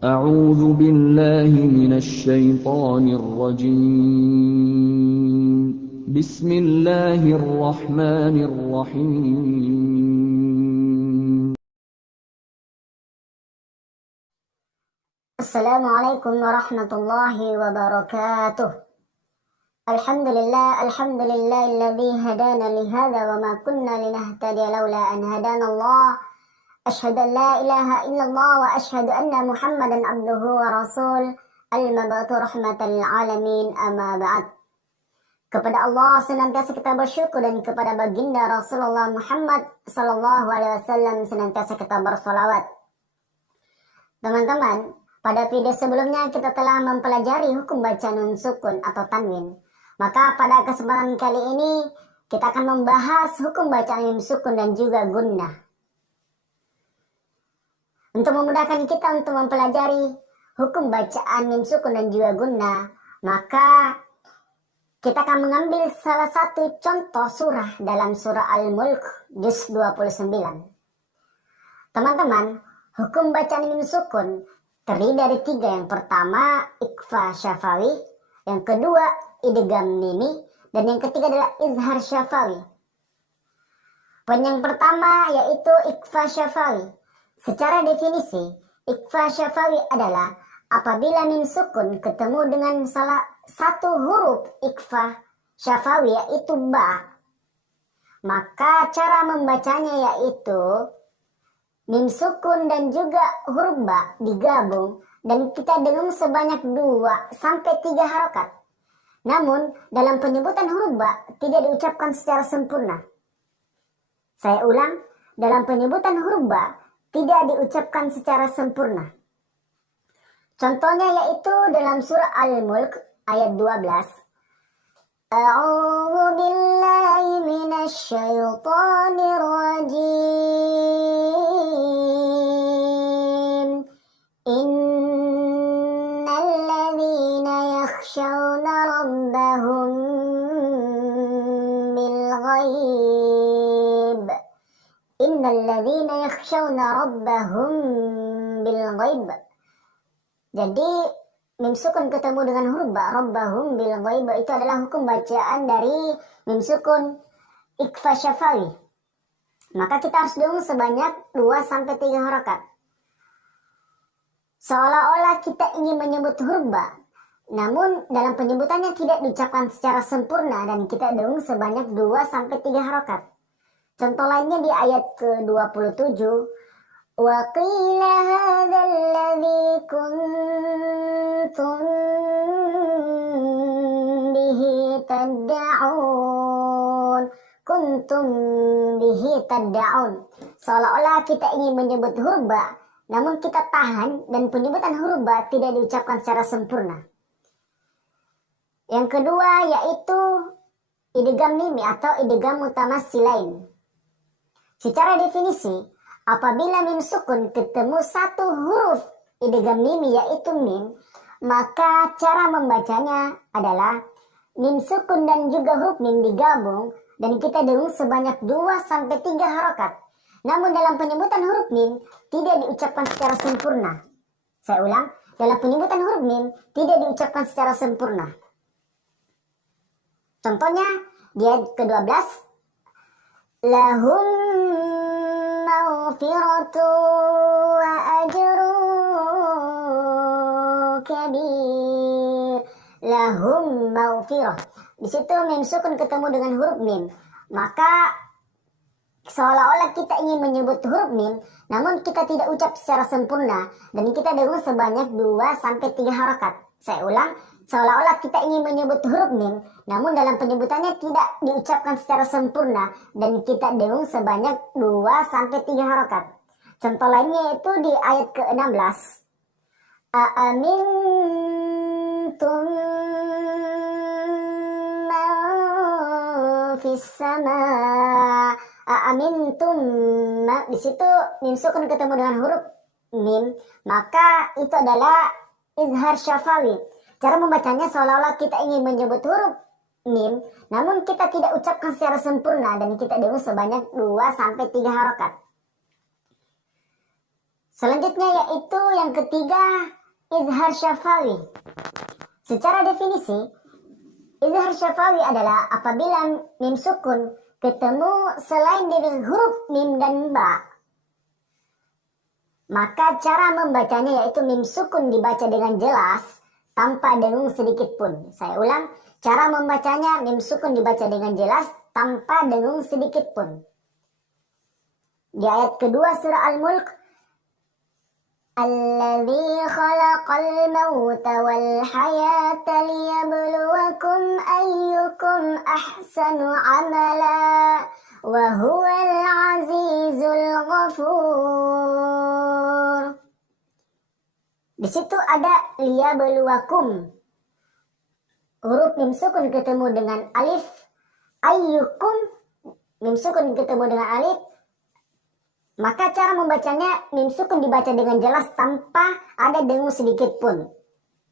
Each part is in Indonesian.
أعوذ بالله من الشيطان الرجيم بسم الله الرحمن الرحيم السلام عليكم ورحمة الله وبركاته. الحمد لله الذي هدانا لهذا وما كنا لنهتدي لولا أن هدانا الله. أشهد أن لا إله إلا الله وأشهد أن محمدا عبده ورسول المبعوث رحمة للعالمين أما بعد. Kepada Allah senantiasa kita bersyukur dan kepada baginda Rasulullah Muhammad sallallahu alaihi wasallam senantiasa kita bersolawat. Teman-teman, pada video sebelumnya kita telah mempelajari hukum baca nun sukun atau tanwin. Maka pada kesempatan kali ini kita akan membahas hukum bacaan mim sukun dan juga gunnah. Untuk memudahkan kita untuk mempelajari hukum bacaan mim sukun dan juga gunnah, maka kita akan mengambil salah satu contoh surah dalam surah Al-Mulk juz 29. Teman-teman, hukum bacaan mim sukun terdiri dari 3. Yang pertama, ikhfa syafawi. Yang kedua, idgham mimi. Dan yang ketiga adalah izhar syafawi. Poin yang pertama yaitu ikhfa syafawi. Secara definisi, ikhfa syafawi adalah apabila mim sukun ketemu dengan salah satu huruf ikhfa syafawi yaitu ba, maka cara membacanya yaitu mim sukun dan juga huruf ba digabung dan kita dengung sebanyak 2 sampai 3 harokat. Namun dalam penyebutan huruf ba tidak diucapkan secara sempurna. Saya ulang, dalam penyebutan huruf ba tidak diucapkan secara sempurna. Contohnya yaitu dalam surah Al-Mulk ayat 12. A'udzu billahi minasy syaithanir rajim. Innal ladzina yakhshawna rabbahum bil ghaib. Innal ladzina yakhshawna rabbahum bil ghaib. Jadi mim sukun ketemu dengan huruf ba rabbahum bil ghaib itu adalah hukum bacaan dari mim sukun ikhfa syafawi. Maka kita harus dengung sebanyak 2 sampai 3 harakat. Seolah-olah kita ingin menyebut huruf ba, namun dalam penyebutannya tidak diucapkan secara sempurna dan kita dengung sebanyak 2 sampai 3 harakat. Contoh lainnya di ayat ke-27. Wa qila hadzal ladzi kuntum bihi tad'un. Kuntum bihi tad'un. Seolah-olah kita ingin menyebut huruf ba, namun kita tahan dan penyebutan huruf ba tidak diucapkan secara sempurna. Yang kedua yaitu idgham mimi atau idgham mutamassilain. Secara definisi, apabila mim sukun ketemu satu huruf idgham mimi yaitu mim, maka cara membacanya adalah mim sukun dan juga huruf mim digabung dan kita dengung sebanyak 2 sampai 3 harokat. Namun dalam penyebutan huruf mim tidak diucapkan secara sempurna. Saya ulang, dalam penyebutan huruf mim tidak diucapkan secara sempurna. Contohnya di ayat ke-12, lahum maghfiratu wa ajrun kabir. Lahum maghfirah. Di situ mim sukun ketemu dengan huruf mim. Maka seolah-olah kita ingin menyebut huruf mim, namun kita tidak ucap secara sempurna dan kita dengung sebanyak 2 sampai 3 harakat. Saya ulang, seolah-olah kita ingin menyebut huruf mim, namun dalam penyebutannya tidak diucapkan secara sempurna dan kita dengung sebanyak 2 sampai 3 harokat. Contoh lainnya itu di ayat ke-16. A'amintum man fis sama. A'amintum. Di situ mim sukun ketemu dengan huruf mim, maka itu adalah izhar syafawi. Cara membacanya seolah-olah kita ingin menyebut huruf mim, namun kita tidak ucapkan secara sempurna dan kita dengung sebanyak 2 sampai 3 harokat. Selanjutnya yaitu yang ketiga, izhar syafawi. Secara definisi, izhar syafawi adalah apabila mim sukun ketemu selain dari huruf mim dan ba. Maka cara membacanya yaitu mim sukun dibaca dengan jelas tanpa dengung sedikit pun. Saya ulang, cara membacanya mim sukun dibaca dengan jelas tanpa dengung sedikit pun. Di ayat kedua surah Al-Mulk, Alladzi khalaqal mauta wal hayata liyabluwakum ayyukum ahsanu amala wa huwal azizul ghafur. Di situ ada liyabluwakum. Huruf mim sukun ketemu dengan alif. Ayyukum, mim sukun ketemu dengan alif. Maka cara membacanya mim sukun dibaca dengan jelas tanpa ada dengung sedikit pun.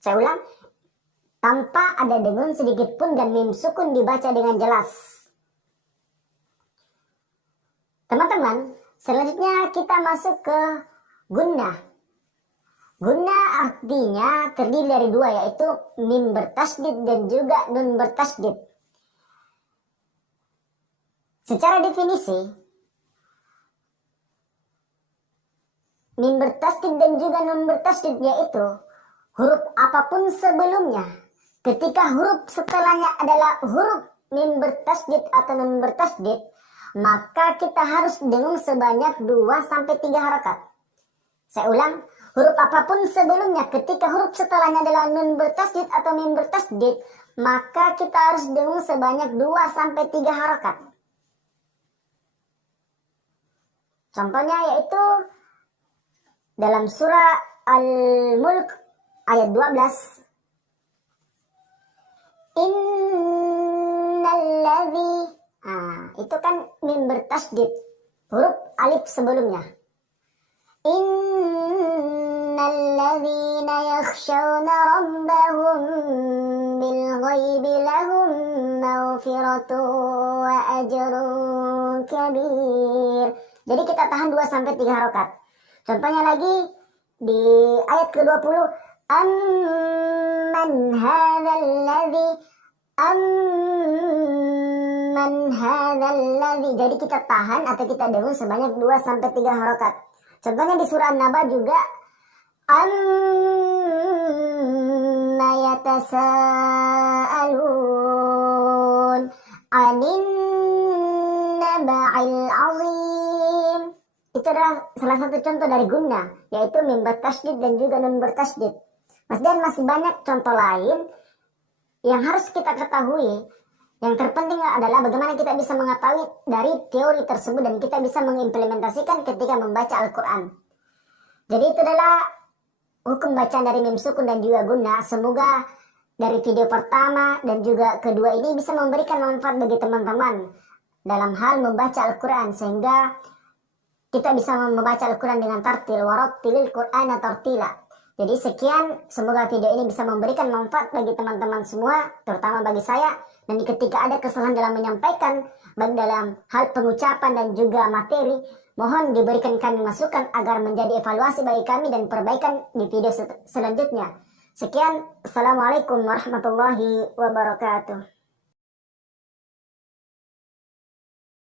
Saya ulang, tanpa ada dengung sedikit pun dan mim sukun dibaca dengan jelas. Teman-teman, selanjutnya kita masuk ke gunnah. Gunnah artinya terdiri dari dua, yaitu mim bertasydid dan juga nun bertasydid. Secara definisi, mim bertasydid dan juga nun bertasydid yaitu huruf apapun sebelumnya. Ketika huruf setelahnya adalah huruf mim bertasydid atau nun bertasydid, maka kita harus dengung sebanyak 2-3 harakat. Saya ulang, huruf apapun sebelumnya ketika huruf setelahnya adalah nun bertasydid atau mim bertasydid, maka kita harus dengung sebanyak 2-3 harakat. Contohnya yaitu dalam surah Al-Mulk ayat 12. Innalladzi, itu kan mim bertasydid, huruf alif sebelumnya. Innalladzina yakhshawna rabbahum bil ghaibi lahum maghfiratun wa ajrun kabir. Jadi kita tahan 2-3 harakat. Contohnya lagi di ayat ke-20, amman hadzalladzi. Jadi kita tahan atau kita dengung sebanyak 2-3 harakat. Contohnya di surah An-Naba juga, amma yatasaalun anin naba'il azim. Itu adalah salah satu contoh dari gunnah, yaitu mim bertasydid dan juga nun bertasydid. Dan masih banyak contoh lain yang harus kita ketahui. Yang terpenting adalah bagaimana kita bisa mengetahui dari teori tersebut dan kita bisa mengimplementasikan ketika membaca Al-Quran. Jadi itu adalah hukum bacaan dari mim sukun dan juga gunnah. Semoga dari video pertama dan juga kedua ini bisa memberikan manfaat bagi teman-teman dalam hal membaca Al-Quran, sehingga kita bisa membaca Al-Quran dengan tartil, warattilil Qur'ana tartila. Jadi sekian, semoga video ini bisa memberikan manfaat bagi teman-teman semua, terutama bagi saya. Dan ketika ada kesalahan dalam menyampaikan, baik dalam hal pengucapan dan juga materi, mohon diberikan kami masukan agar menjadi evaluasi bagi kami dan perbaikan di video selanjutnya. Sekian, Assalamualaikum warahmatullahi wabarakatuh.